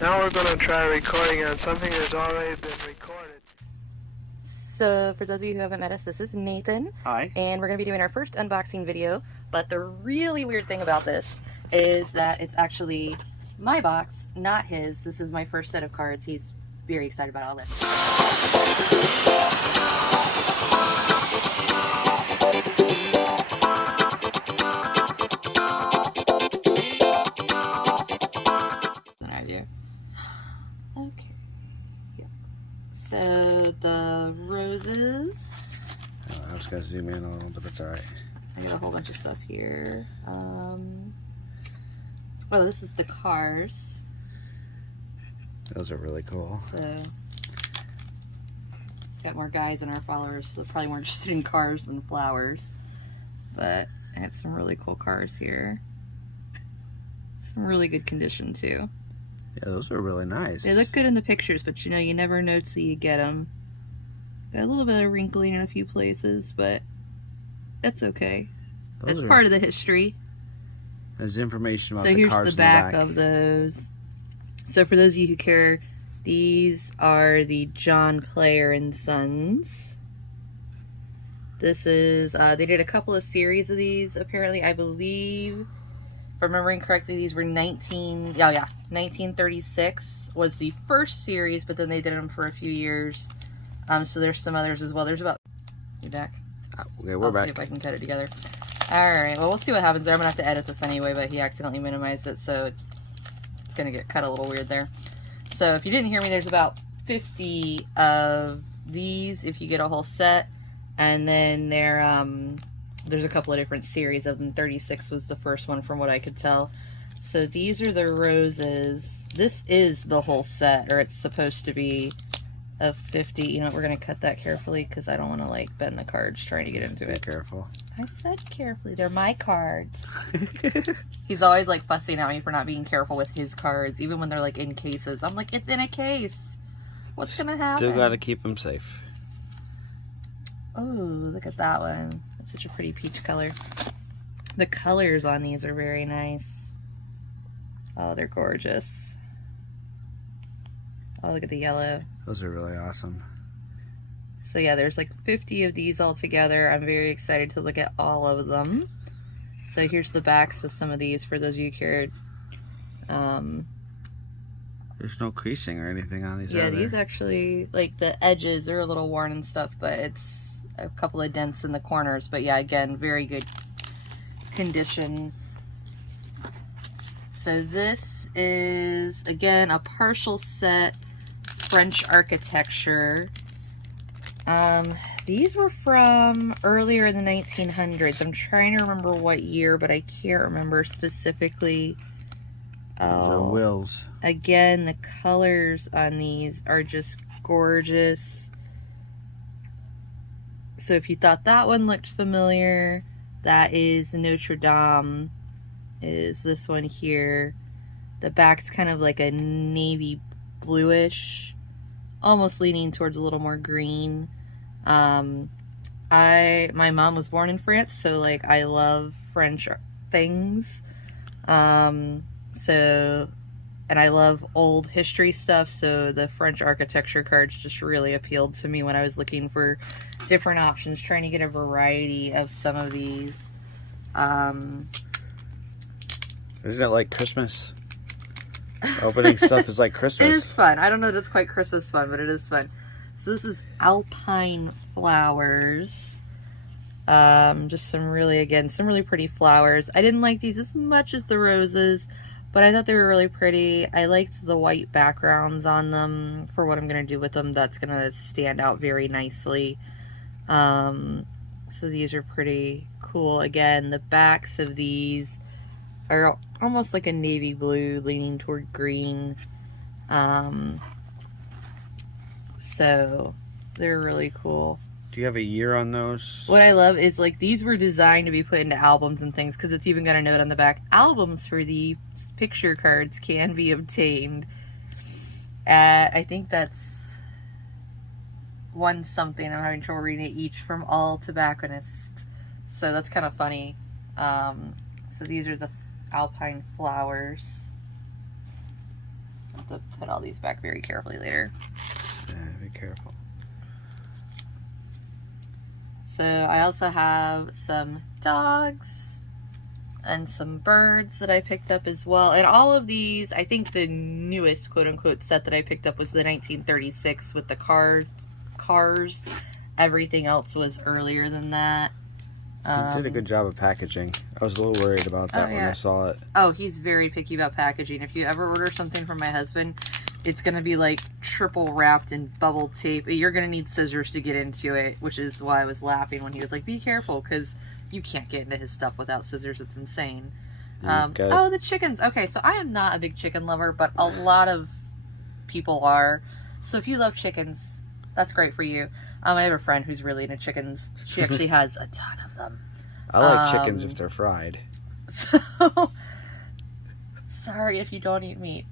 Now we're going to try recording on something that's already been recorded. So for those of you who haven't met us, this is Nathan. Hi. And we're going to be doing our first unboxing video. But the really weird thing about this is that it's actually my box, not his. This is my first set of cards. He's very excited about all this. An idea. Okay. Yep. So the roses. I was going to zoom in a little, but that's alright. I got a whole bunch of stuff here. Oh, this is the cars. Those are really cool. So it's got more guys in our followers, so they're probably more interested in cars than flowers. But I have some really cool cars here. Some really good condition too. Yeah, those are really nice. They look good in the pictures, but you know, you never know till you get them. Got a little bit of wrinkling in a few places, but that's okay. That's part of the history. There's information about the the cars So here's the back of those. So for those of you who care, these are the John Player and Sons. This is, they did a couple of series of these, apparently. I believe, if I'm remembering correctly, these were 1936 was the first series, but then they did them for a few years. So there's some others as well. There's about, you back? Okay, we're back. I'll see if I can cut it together. Alright, well, we'll see what happens there. I'm going to have to edit this anyway, but he accidentally minimized it, so it's going to get cut a little weird there. So if you didn't hear me, there's about 50 of these if you get a whole set. And then there's a couple of different series of them. 36 was the first one from what I could tell. So these are the roses. This is the whole set, or it's supposed to be of 50. You know what, we're going to cut that carefully because I don't want to like bend the cards trying to get into it. Be careful. I said carefully. They're my cards. He's always like fussing at me for not being careful with his cards, even when they're like in cases. I'm like, it's in a case. What's going to happen? Still got to keep them safe. Oh, look at that one. It's such a pretty peach color. The colors on these are very nice. Oh, they're gorgeous. Oh, look at the yellow. Those are really awesome. So yeah, there's like 50 of these all together. I'm very excited to look at all of them. So here's the backs of some of these for those of you who cared. There's no creasing or anything on these. Yeah, these actually, like the edges are a little worn and stuff, but it's a couple of dents in the corners. But yeah, again, very good condition. So this is, again, a partial set, French architecture. These were from earlier in the 1900s. I'm trying to remember what year, but I can't remember specifically. The wills. Again, the colors on these are just gorgeous. So if you thought that one looked familiar, that is Notre Dame, is this one here. The back's kind of like a navy bluish, almost leaning towards a little more green. My mom was born in France, so like I love French things. So, and I love old history stuff, so the French architecture cards just really appealed to me when I was looking for different options, trying to get a variety of some of these. Isn't it like Christmas? Opening stuff is like Christmas. It is fun. I don't know that it's quite Christmas fun, but it is fun. So this is ALPINE flowers. Just some really, again, some really pretty flowers. I didn't like these as much as the roses, but I thought they were really pretty. I liked the white backgrounds on them for what I'm going to do with them. That's going to stand out very nicely. So these are pretty cool. Again, the backs of these are almost like a navy blue leaning toward green. So they're really cool. Do you have a year on those? What I love is like these were designed to be put into albums and things, because it's even got a note on the back. Albums for the picture cards can be obtained at, I think that's one something. I'm having trouble reading it. Each from all tobacconists. So that's kind of funny. So these are the ALPINE flowers. have to put all these back very carefully later. Yeah, be careful. So I also have some dogs and some birds that I picked up as well. And all of these, I think the newest quote-unquote set that I picked up was the 1936 with the cars. Everything else was earlier than that. You did a good job of packaging. I was a little worried about that when I saw it. Oh, he's very picky about packaging. If you ever order something from my husband, it's going to be like triple wrapped in bubble tape. You're going to need scissors to get into it, which is why I was laughing when he was like, be careful, because you can't get into his stuff without scissors. It's insane. Oh, the chickens. Okay, so I am not a big chicken lover, but a lot of people are. So if you love chickens, that's great for you. I have a friend who's really into chickens. She actually has a ton of them. I like chickens if they're fried. So, sorry if you don't eat meat.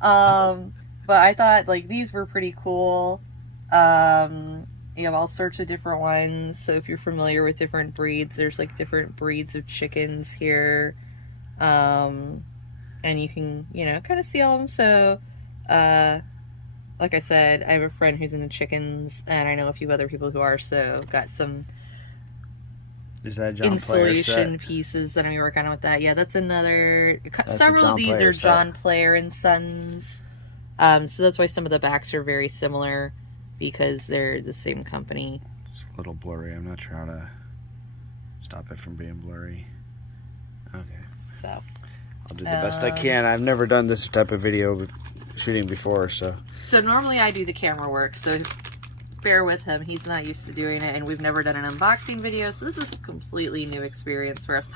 But I thought, like, these were pretty cool. You have all sorts of different ones. So if you're familiar with different breeds, there's, like, different breeds of chickens here. And you can, you know, kind of see all of them. So, like I said, I have a friend who's into chickens, and I know a few other people who are, so got some installation pieces that I'm working on with that. Yeah, that's another. Several of these are John Player and Sons. So that's why some of the backs are very similar, because they're the same company. It's a little blurry. I'm not sure how to stop it from being blurry. Okay. So I'll do the best I can. I've never done this type of video shooting before, so. So normally I do the camera work, so bear with him. He's not used to doing it, and we've never done an unboxing video, so this is a completely new experience for us.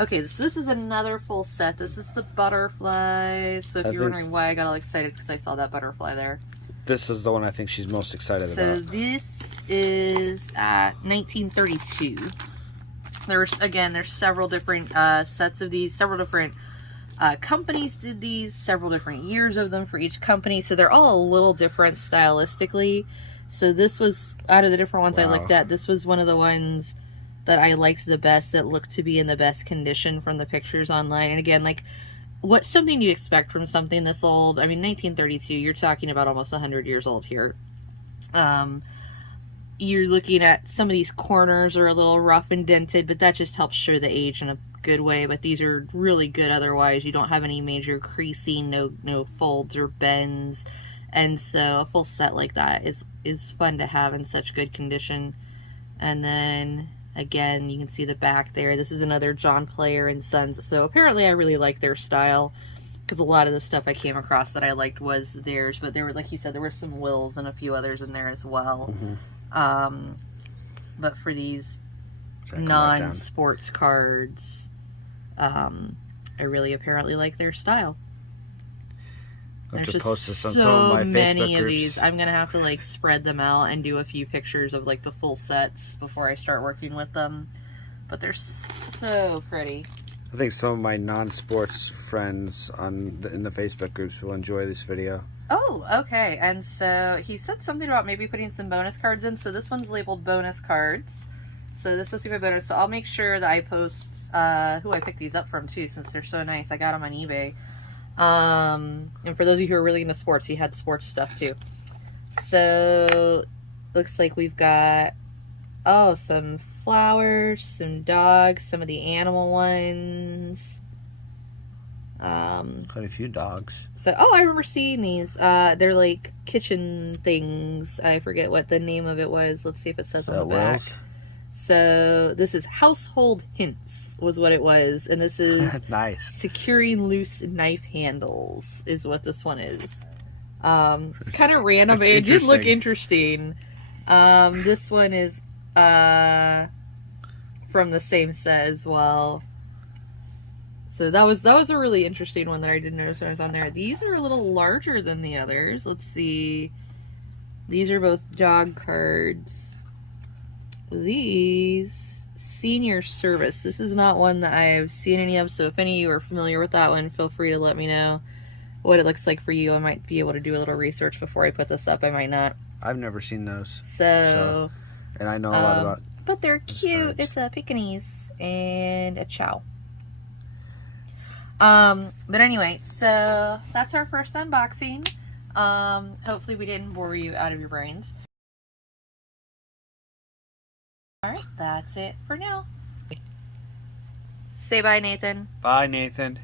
Okay, so this is another full set. This is the butterfly. So if you're wondering why I got all excited, it's because I saw that butterfly there. This is the one I think she's most excited about. So this is 1932. There's several different sets of these, several different companies did these, several different years of them for each company, so they're all a little different stylistically. So this was, out of the different ones I looked at, this was one of the ones that I liked the best, that looked to be in the best condition from the pictures online. And again, like, what's something you expect from something this old? I mean, 1932, you're talking about almost 100 years old here. You're looking at some of these corners are a little rough and dented, but that just helps show the age in a good way. But these are really good otherwise. You don't have any major creasing, no folds or bends, and so a full set like that is fun to have in such good condition. And then again, you can see the back there. This is another John Player and Sons. So apparently I really like their style, because a lot of the stuff I came across that I liked was theirs. But there were, like he said, there were some Wills and a few others in there as well. But for these non-sports cards, I really apparently like their style. I'll have There's to just post this on so some of my many Facebook of groups. these. I'm gonna have to like spread them out and do a few pictures of like the full sets before I start working with them. But they're so pretty. I think some of my non-sports friends in the Facebook groups will enjoy this video. Oh, okay. And so he said something about maybe putting some bonus cards in. So this one's labeled bonus cards. So this was my bonus. So I'll make sure that I post who I picked these up from too, since they're so nice. I got them on eBay. And for those of you who are really into sports, he had sports stuff too. So looks like we've got some flowers, some dogs, some of the animal ones. Quite a few dogs. So, I remember seeing these. They're like kitchen things. I forget what the name of it was. Let's see if it says on the back. Wills? So this is Household Hints was what it was. And this is nice. Securing Loose Knife Handles is what this one is. It's kind of random, but it did look interesting. This one is from the same set as well. So that was a really interesting one that I did notice when I was on there. These are a little larger than the others. Let's see. These are both dog cards. These, Senior Service. This is not one that I've seen any of, so if any of you are familiar with that one, feel free to let me know what it looks like for you. I might be able to do a little research before I put this up. I might not. I've never seen those. So and I know a lot about. But they're cute. It's a Pekingese and a Chow. But anyway, so that's our first unboxing. Hopefully we didn't bore you out of your brains. Alright, that's it for now. Say bye, Nathan. Bye, Nathan.